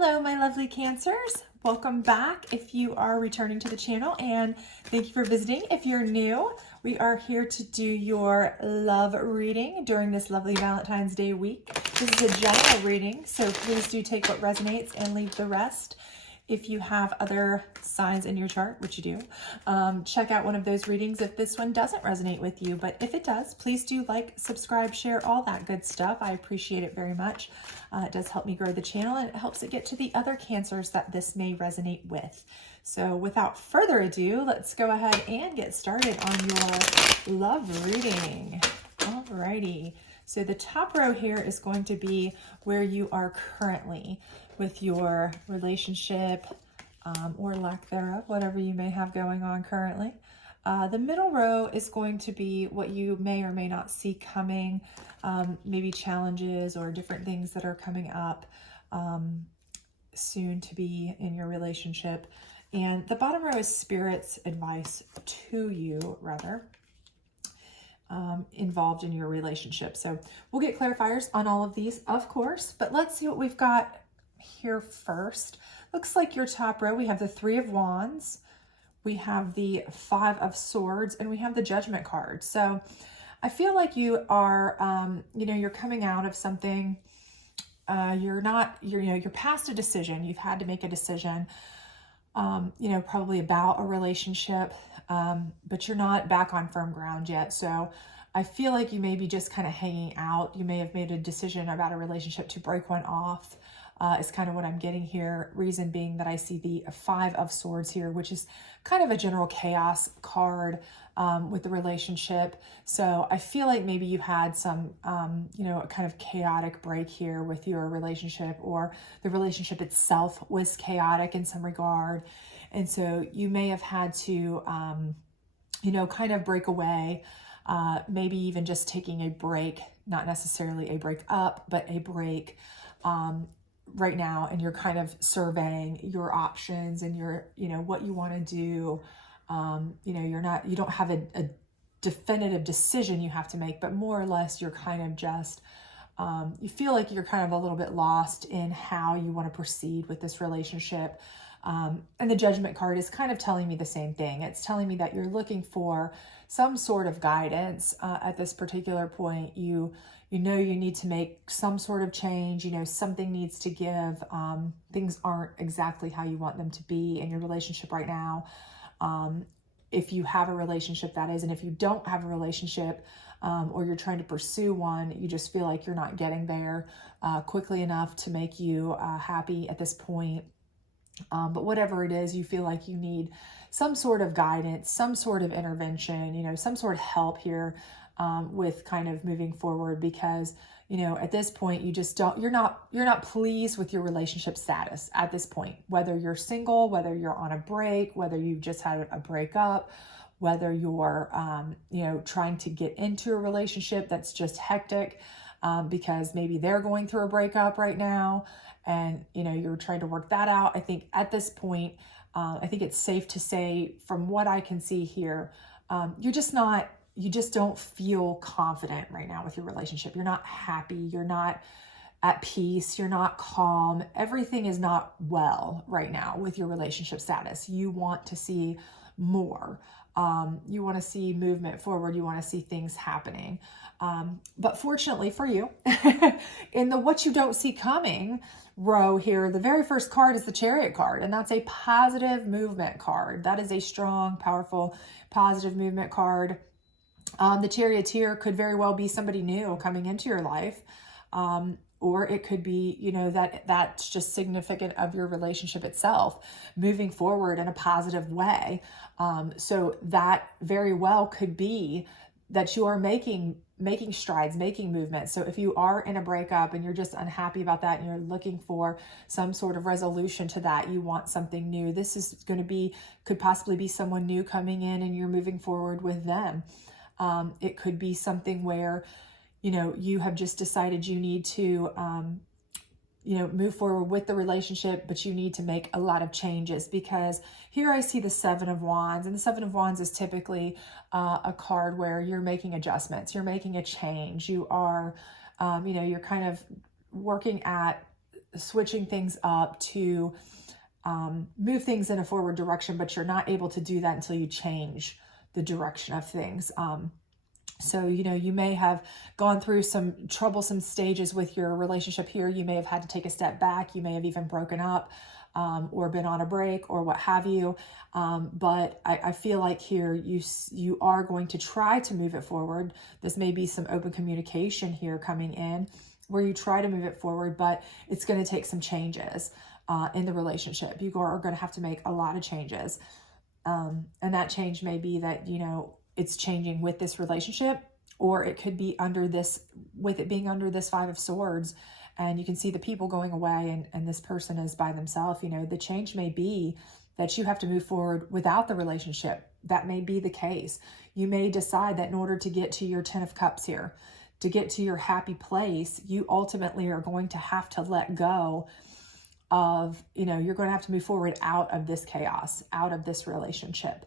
Hello, my lovely Cancers. Welcome back if you are returning to the channel, and thank you for visiting. If you're new, we are here to do your love reading during this lovely Valentine's Day week. This is a general reading, so please do take what resonates and leave the rest. If you have other signs in your chart, which you do, check out one of those readings if this one doesn't resonate with you. But if it does, please do like, subscribe, share, all that good stuff. I appreciate it very much. It does help me grow the channel, and it helps it get to the other Cancers that this may resonate with. So without further ado, let's go ahead and get started on your love reading. Alrighty. So the top row here is going to be where you are currently with your relationship or lack thereof, whatever you may have going on currently. The middle row is going to be what you may or may not see coming, maybe challenges or different things that are coming up soon to be in your relationship. And the bottom row is Spirit's advice to you, rather. Involved in your relationship. So we'll get clarifiers on all of these, of course, but let's see what we've got here first. Looks like your top row, we have the Three of Wands, we have the Five of Swords, and we have the Judgment card. So I feel like you are, you're coming out of something. You're past a decision. You've had to make a decision, probably about a relationship, but you're not back on firm ground yet. So I feel like you may be just kind of hanging out. You may have made a decision about a relationship to break one off. Is kind of what I'm getting here. Reason being that I see the Five of Swords here, which is kind of a general chaos card with the relationship. So I feel like maybe you had some, a kind of chaotic break here with your relationship, or the relationship itself was chaotic in some regard. And so you may have had to, kind of break away, maybe even just taking a break, not necessarily a break up, but a break right now. And you're kind of surveying your options and your, what you want to do. You don't have a definitive decision you have to make, but more or less you're kind of just, you feel like you're kind of a little bit lost in how you want to proceed with this relationship. And the Judgment card is kind of telling me the same thing. It's telling me that you're looking for some sort of guidance at this particular point. You need to make some sort of change. Something needs to give. Things aren't exactly how you want them to be in your relationship right now. If you have a relationship, that is, and if you don't have a relationship, or you're trying to pursue one, you just feel like you're not getting there quickly enough to make you happy at this point. But whatever it is, you feel like you need some sort of guidance, some sort of intervention, some sort of help here with kind of moving forward, because, at this point, you're not pleased with your relationship status at this point, whether you're single, whether you're on a break, whether you've just had a breakup, whether you're, trying to get into a relationship that's just hectic because maybe they're going through a breakup right now. And, you're trying to work that out. I think at this point, I think it's safe to say, from what I can see here, you just don't feel confident right now with your relationship. You're not happy. You're not at peace. You're not calm. Everything is not well right now with your relationship status. You want to see more. You want to see movement forward. You want to see things happening. But fortunately for you, in the what you don't see coming row here, the very first card is the Chariot card, and that's a positive movement card. That is a strong, powerful, positive movement card. The Charioteer could very well be somebody new coming into your life. Or it could be, that's just significant of your relationship itself moving forward in a positive way. So that very well could be that you are making strides, making movement. So if you are in a breakup and you're just unhappy about that, and you're looking for some sort of resolution to that, you want something new. This is could possibly be someone new coming in and you're moving forward with them. It could be something where, you have just decided you need to, move forward with the relationship, but you need to make a lot of changes, because here I see the Seven of Wands, and the Seven of Wands is typically a card where you're making adjustments, you're making a change, you are, you're kind of working at switching things up to move things in a forward direction, but you're not able to do that until you change the direction of things. So, you may have gone through some troublesome stages with your relationship here. You may have had to take a step back. You may have even broken up or been on a break or what have you. But I feel like here you are going to try to move it forward. This may be some open communication here coming in where you try to move it forward, but it's going to take some changes in the relationship. You are going to have to make a lot of changes. And that change may be that, it's changing with this relationship, or it could be with it being under this Five of Swords, and you can see the people going away and this person is by themselves. The change may be that you have to move forward without the relationship. That may be the case. You may decide that in order to get to your 10 of Cups here, to get to your happy place, you ultimately are going to have to let go of, you're going to have to move forward out of this chaos, out of this relationship.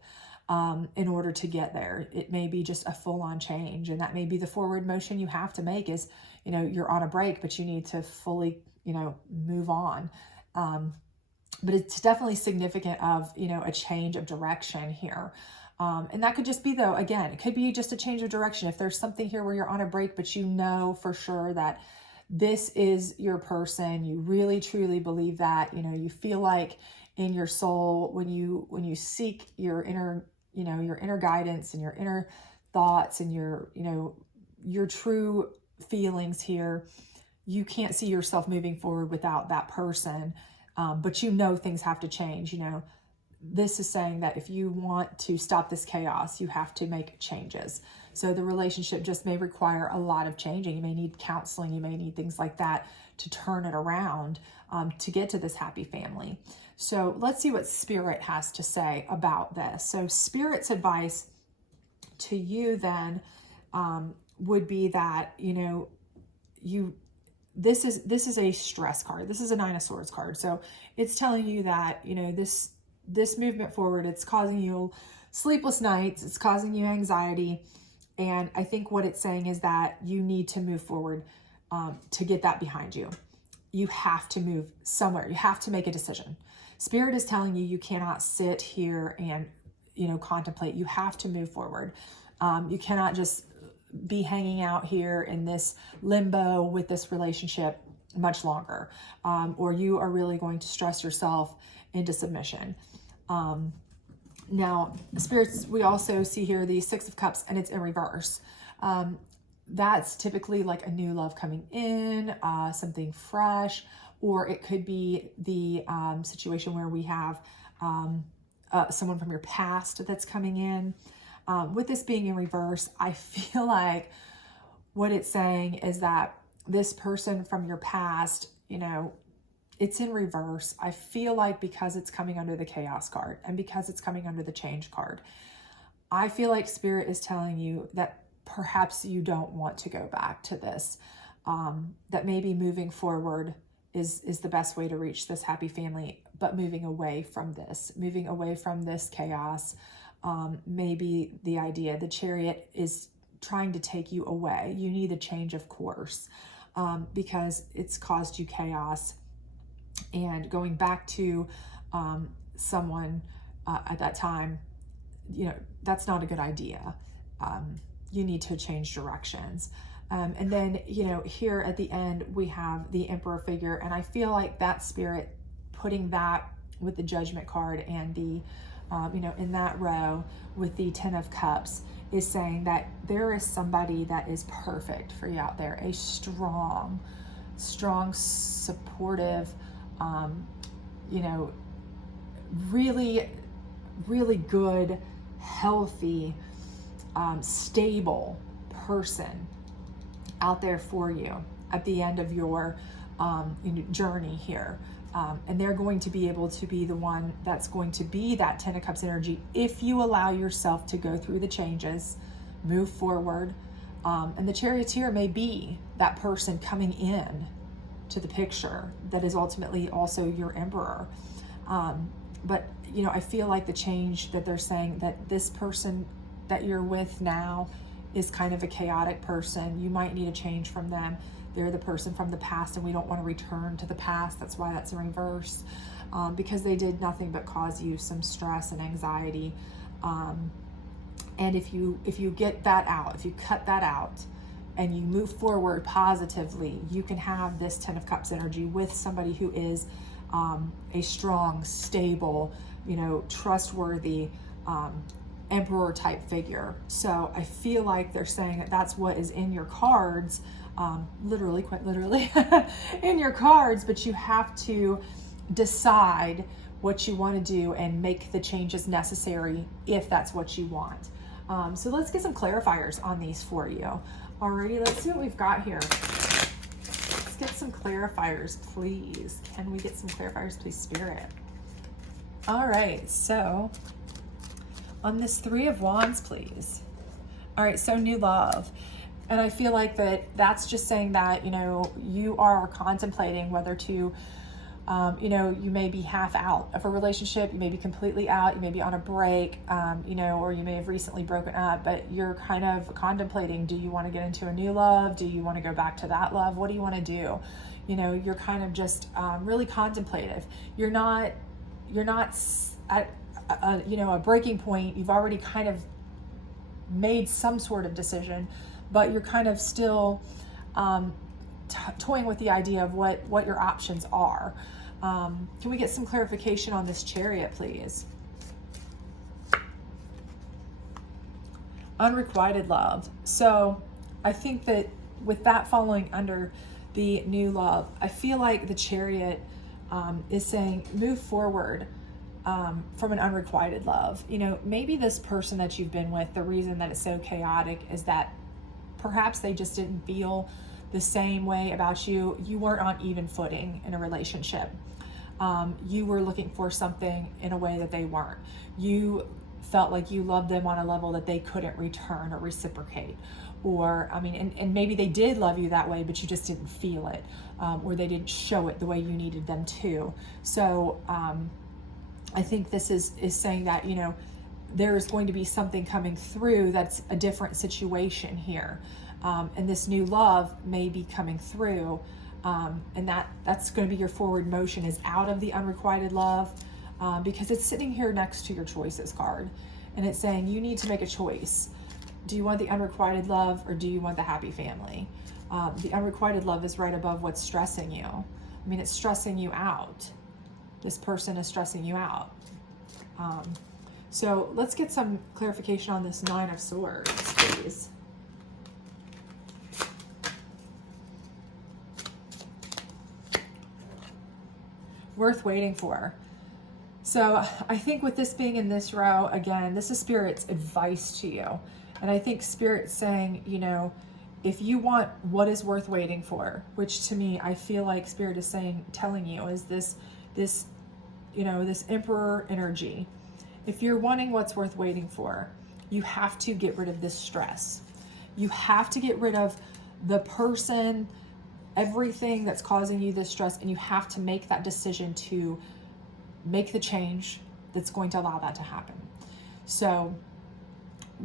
In order to get there. It may be just a full-on change, and that may be the forward motion you have to make is, you're on a break, but you need to fully, move on. But it's definitely significant of, a change of direction here. And that could just be, though, again, it could be just a change of direction. If there's something here where you're on a break, but for sure that this is your person, you really truly believe that, you feel like in your soul, when you seek your inner guidance and your inner thoughts and your true feelings here, you can't see yourself moving forward without that person. But things have to change. This is saying that if you want to stop this chaos, you have to make changes. So the relationship just may require a lot of changing. You may need counseling. You may need things like that to turn it around, to get to this happy family. So let's see what Spirit has to say about this. So Spirit's advice to you then would be that, this is a stress card. This is a Nine of Swords card. So it's telling you that, this movement forward, it's causing you sleepless nights. It's causing you anxiety. And I think what it's saying is that you need to move forward to get that behind you. You have to move somewhere. You have to make a decision. Spirit is telling you cannot sit here and, contemplate. You have to move forward. You cannot just be hanging out here in this limbo with this relationship much longer, or you are really going to stress yourself into submission. Now, spirits, we also see here the Six of Cups, and it's in reverse. That's typically like a new love coming in, something fresh, or it could be the situation where we have someone from your past that's coming in. With this being in reverse, I feel like what it's saying is that this person from your past, it's in reverse. I feel like because it's coming under the Chaos card and because it's coming under the Change card, I feel like Spirit is telling you that perhaps you don't want to go back to this, that maybe moving forward is the best way to reach this happy family, but moving away from this chaos. Maybe the idea, the Chariot is trying to take you away. You need a change of course, because it's caused you chaos. And going back to someone at that time, that's not a good idea. You need to change directions. And then, here at the end, we have the Emperor figure. And I feel like that Spirit putting that with the Judgment card and the, in that row with the Ten of Cups is saying that there is somebody that is perfect for you out there. A strong, supportive, really, really good, healthy, stable person out there for you at the end of your journey here. And they're going to be able to be the one that's going to be that Ten of Cups energy if you allow yourself to go through the changes, move forward. And the Charioteer may be that person coming in to the picture that is ultimately also your Emperor. But, I feel like the change that they're saying, that this person that you're with now is kind of a chaotic person. You might need a change from them. they're the person from the past and we don't want to return to the past. That's why that's in reverse, because they did nothing but cause you some stress and anxiety. And if you get that out, if you cut that out and you move forward positively, you can have this 10 of Cups energy with somebody who is a strong, stable, trustworthy, emperor type figure. So I feel like they're saying that that's what is in your cards, literally, quite literally, in your cards, but you have to decide what you want to do and make the changes necessary if that's what you want. So let's get some clarifiers on these for you. Alrighty, let's see what we've got here. Let's get some clarifiers, please. Can we get some clarifiers, please, Spirit? All right, so on this 3 of Wands, please. All right, so new love. And I feel like that's just saying that, you are contemplating whether to, you may be half out of a relationship, you may be completely out, you may be on a break, or you may have recently broken up, but you're kind of contemplating, do you want to get into a new love? Do you want to go back to that love? What do you want to do? You're kind of just really contemplative. You're not at a breaking point. You've already kind of made some sort of decision, but you're kind of still toying with the idea of what your options are. Can we get some clarification on this Chariot, please? Unrequited love. So I think that with that following under the new love, I feel like the Chariot is saying move forward from an unrequited love. Maybe this person that you've been with, the reason that it's so chaotic is that perhaps they just didn't feel the same way about you. You weren't on even footing in a relationship. You were looking for something in a way that they weren't. You felt like you loved them on a level that they couldn't return or reciprocate. Or, and maybe they did love you that way, but you just didn't feel it, or they didn't show it the way you needed them to. So I think this is saying that, there is going to be something coming through that's a different situation here. And this new love may be coming through, and that's going to be your forward motion is out of the unrequited love, because it's sitting here next to your choices card, and it's saying you need to make a choice. Do you want the unrequited love or do you want the happy family? The unrequited love is right above what's stressing you. It's stressing you out. This person is stressing you out. So let's get some clarification on this 9 of Swords, please. Worth waiting for. So I think with this being in this row, again, this is Spirit's advice to you. And I think Spirit's saying, if you want what is worth waiting for, which to me, I feel like Spirit is telling you is this Emperor energy. If you're wanting what's worth waiting for, you have to get rid of this stress. You have to get rid of the person, everything that's causing you this stress, and you have to make that decision to make the change that's going to allow that to happen. So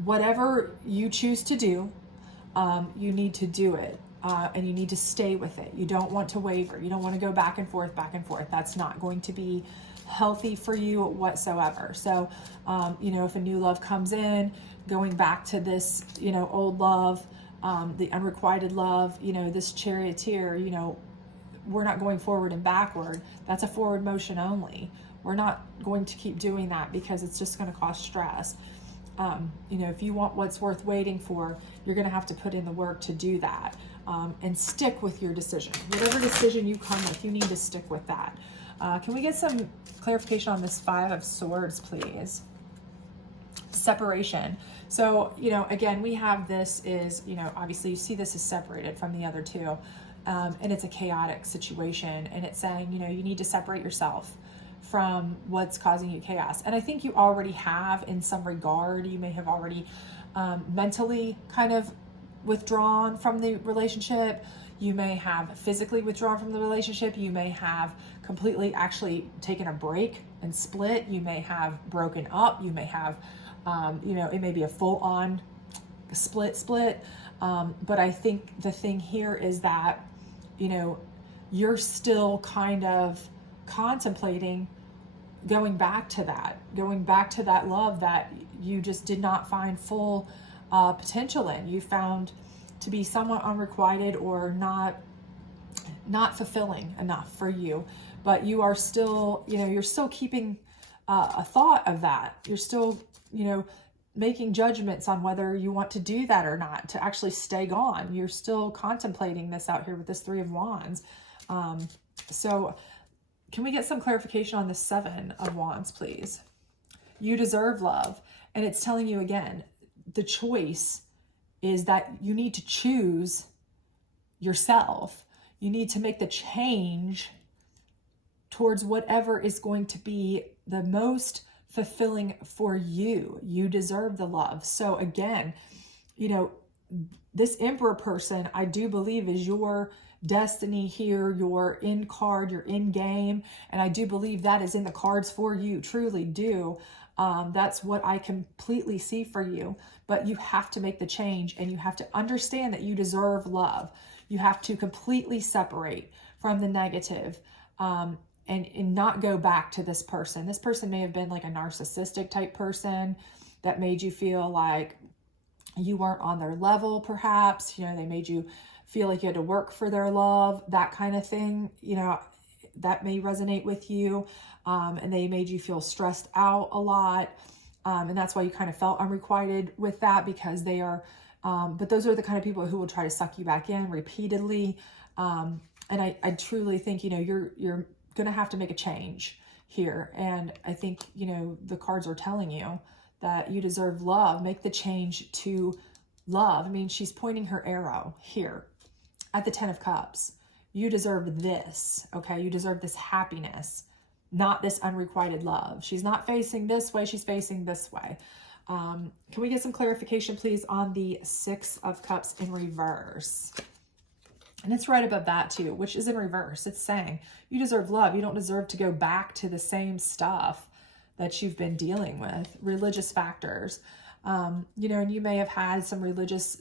whatever you choose to do, you need to do it, and you need to stay with it. You don't want to waver. You don't want to go back and forth, back and forth. That's not going to be healthy for you whatsoever. So, if a new love comes in, going back to this, old love, the unrequited love, this charioteer, we're not going forward and backward. That's a forward motion only. We're not going to keep doing that because it's just going to cause stress. If you want what's worth waiting for, you're going to have to put in the work to do that, and stick with your decision. Whatever decision you come with, you need to stick with that. Can we get some clarification on this 5 of Swords, please? Separation. So, again, we have this is, obviously you see this is separated from the other two, and it's a chaotic situation, and it's saying, you need to separate yourself from what's causing you chaos. And I think you already have in some regard. You may have already mentally kind of withdrawn from the relationship. You may have physically withdrawn from the relationship. You may have completely actually taken a break and split. You may have broken up. You may have, it may be a full-on split. But I think the thing here is that you know, you're still kind of contemplating going back to that love that you just did not find full potential in. You found to be somewhat unrequited or not fulfilling enough for you, but you are still, you're still keeping a thought of that. You're still, making judgments on whether you want to do that or not, to actually stay gone. You're still contemplating this out here with this Three of Wands. So can we get some clarification on the Seven of Wands, please? You deserve love. And it's telling you again, the choice is that you need to choose yourself. You need to make the change towards whatever is going to be the most fulfilling for you. You deserve the love. So again, this Emperor person, I do believe, is your destiny here. You're in card, you're in game. And I do believe that is in the cards for you, truly do. That's what I completely see for you. But you have to make the change, and you have to understand that you deserve love. You have to completely separate from the negative, and not go back to this person. This person may have been like a narcissistic type person that made you feel like you weren't on their level, perhaps. They made you feel like you had to work for their love, that kind of thing. That may resonate with you. And they made you feel stressed out a lot. And that's why you kind of felt unrequited with that, because they are, but those are the kind of people who will try to suck you back in repeatedly. And I truly think, you're going to have to make a change here. And I think, the cards are telling you that you deserve love. Make the change to love. I mean, she's pointing her arrow here at the Ten of Cups. You deserve this, okay? You deserve this happiness, not this unrequited love. She's not facing this way. She's facing this way. Can we get some clarification, please, on the Six of Cups in reverse? And it's right above that too, which is in reverse. It's saying you deserve love. You don't deserve to go back to the same stuff that you've been dealing with, religious factors. And you may have had some religious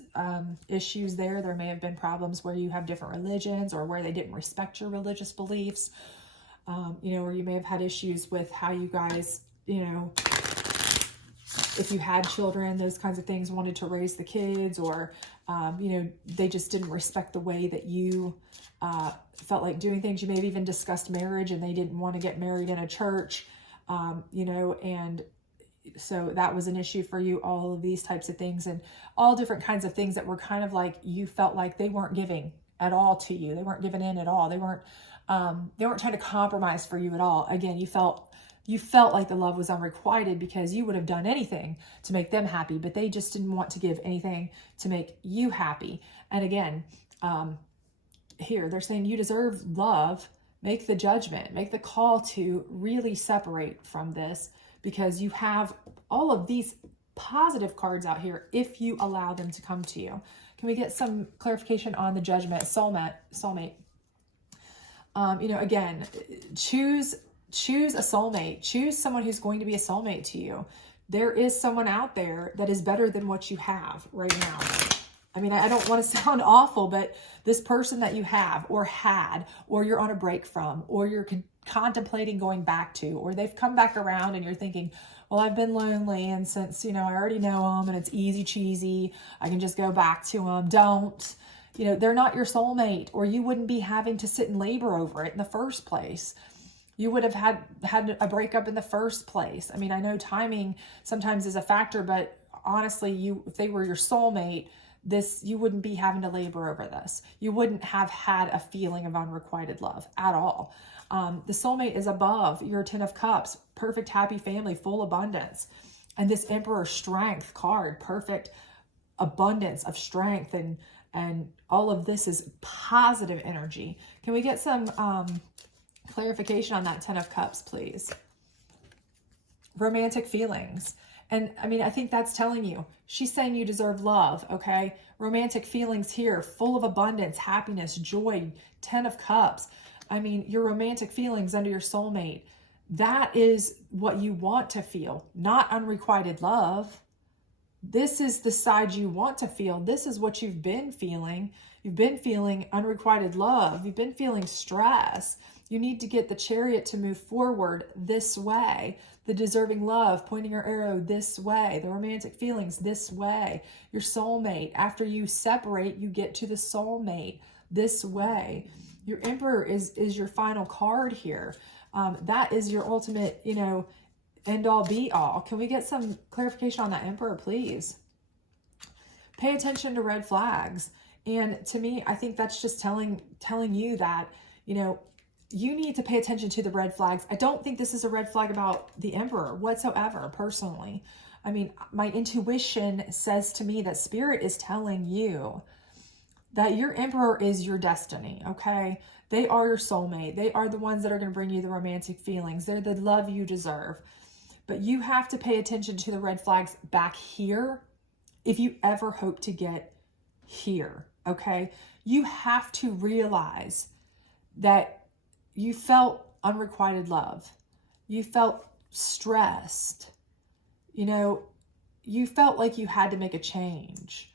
issues there. There may have been problems where you have different religions, or where they didn't respect your religious beliefs. Or you may have had issues with how you guys, if you had children, those kinds of things, wanted to raise the kids, or, they just didn't respect the way that you felt like doing things. You may have even discussed marriage, and they didn't want to get married in a church, and so that was an issue for you. All of these types of things, and all different kinds of things that were kind of like, you felt like they weren't giving at all to you. They weren't giving in at all. They weren't trying to compromise for you at all. Again, you felt like the love was unrequited, because you would have done anything to make them happy, but they just didn't want to give anything to make you happy. And again, here they're saying you deserve love. Make the judgment, make the call to really separate from this, because you have all of these positive cards out here if you allow them to come to you. Can we get some clarification on the Judgment? Soulmate. Again, choose a soulmate. Choose someone who's going to be a soulmate to you. There is someone out there that is better than what you have right now. I mean, I don't want to sound awful, but this person that you have, or had, or you're on a break from, or you're contemplating going back to, or they've come back around and you're thinking, well, I've been lonely, and since, I already know them and it's easy cheesy, I can just go back to them. Don't. They're not your soulmate, or you wouldn't be having to sit in labor over it in the first place. You would have had a breakup in the first place. I mean, I know timing sometimes is a factor, but honestly, if they were your soulmate, you wouldn't be having to labor over this. You wouldn't have had a feeling of unrequited love at all. The soulmate is above your Ten of Cups, perfect, happy family, full abundance. And this Emperor Strength card, perfect abundance of strength, and all of this is positive energy. Can we get some clarification on that Ten of Cups, please? Romantic feelings. And I mean, I think that's telling you, she's saying you deserve love, okay? Romantic feelings here, full of abundance, happiness, joy, 10 of Cups. I mean, your romantic feelings under your soulmate, that is what you want to feel, not unrequited love. this is the side you want to feel. This is what you've been feeling. You've been feeling unrequited love. You've been feeling stress. You need to get the Chariot to move forward this way. The deserving love, pointing your arrow this way. The romantic feelings this way. Your soulmate. After you separate, you get to the soulmate this way. Your Emperor is your final card here. That is your ultimate, end all be all. Can we get some clarification on that Emperor, please? Pay attention to red flags. And to me, I think that's just telling you that, you need to pay attention to the red flags. I don't think this is a red flag about the Emperor whatsoever, personally. I mean, my intuition says to me that Spirit is telling you that your Emperor is your destiny, okay? They are your soulmate. They are the ones that are going to bring you the romantic feelings. They're the love you deserve. But you have to pay attention to the red flags back here if you ever hope to get here, okay? You have to realize that you felt unrequited love. You felt stressed. You felt like you had to make a change.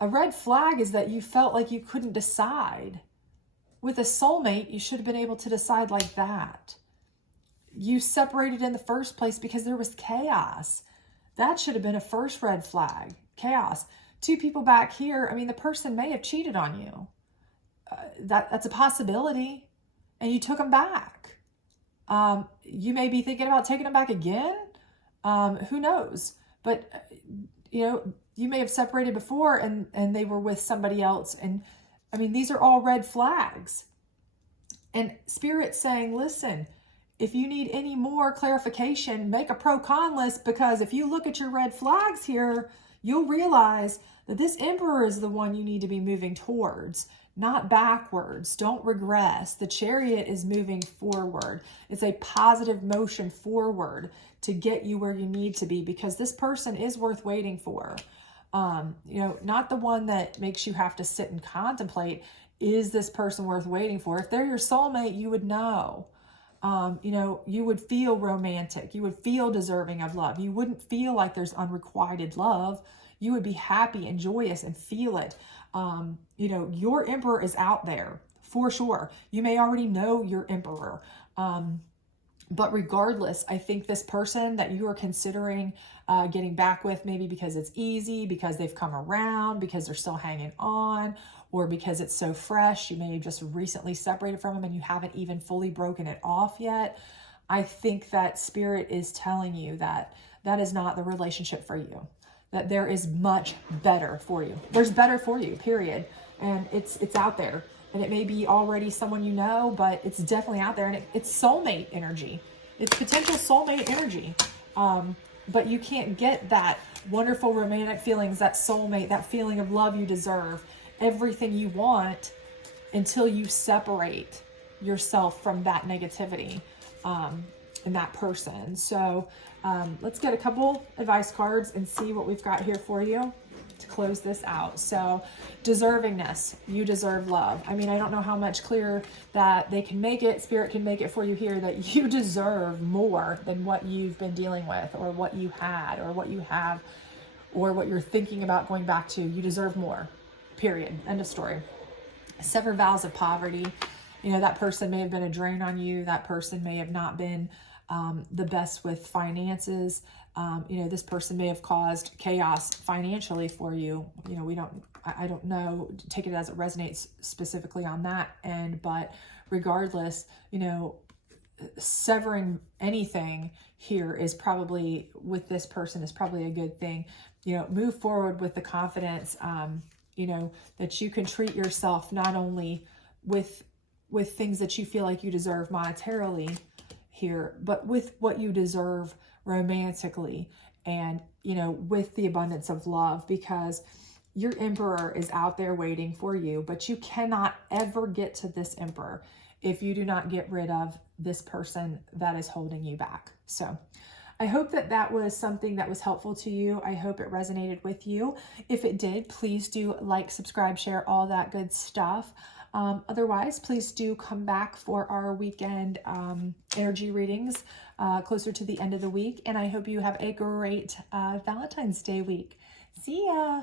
A red flag is that you felt like you couldn't decide. With a soulmate, you should have been able to decide like that. You separated in the first place because there was chaos. That should have been a first red flag. Chaos. Two people back here, I mean, the person may have cheated on you. That's a possibility. And you took them back. You may be thinking about taking them back again. Who knows? But, you may have separated before and they were with somebody else. And I mean, these are all red flags. And Spirit's saying, listen, if you need any more clarification, make a pro-con list, because if you look at your red flags here, you'll realize that this Emperor is the one you need to be moving towards, not backwards. Don't regress. The Chariot is moving forward. It's a positive motion forward to get you where you need to be, because this person is worth waiting for. Not the one that makes you have to sit and contemplate, is this person worth waiting for? If they're your soulmate, you would know. You would feel romantic. You would feel deserving of love. You wouldn't feel like there's unrequited love. You would be happy and joyous and feel it. Your Emperor is out there for sure. You may already know your Emperor. But regardless, I think this person that you are considering getting back with, maybe because it's easy, because they've come around, because they're still hanging on, or because it's so fresh, you may have just recently separated from them and you haven't even fully broken it off yet. I think that Spirit is telling you that that is not the relationship for you, that there is much better for you. There's better for you, period. And it's out there. And it may be already someone you know, but it's definitely out there. And it's soulmate energy. It's potential soulmate energy. But you can't get that wonderful romantic feelings, that soulmate, that feeling of love you deserve, everything you want, until you separate yourself from that negativity and that person. So let's get a couple advice cards and see what we've got here for you to close this out. So deservingness, you deserve love. I mean, I don't know how much clearer that they can make it, Spirit can make it for you here, that you deserve more than what you've been dealing with, or what you had, or what you have, or what you're thinking about going back to. You deserve more, period. End of story. Sever vows of poverty. That person may have been a drain on you. That person may have not been the best with finances. This person may have caused chaos financially for you. I don't know, take it as it resonates specifically on that end, but regardless, severing anything here is probably, with this person, is probably a good thing. Move forward with the confidence, that you can treat yourself not only with things that you feel like you deserve monetarily here, but with what you deserve romantically, and with the abundance of love, because your Emperor is out there waiting for you. But you cannot ever get to this Emperor if you do not get rid of this person that is holding you back. So I hope that was something that was helpful to you. I hope it resonated with you. If it did, please do like, subscribe, share, all that good stuff. Otherwise, please do come back for our weekend energy readings closer to the end of the week. And I hope you have a great Valentine's Day week. See ya!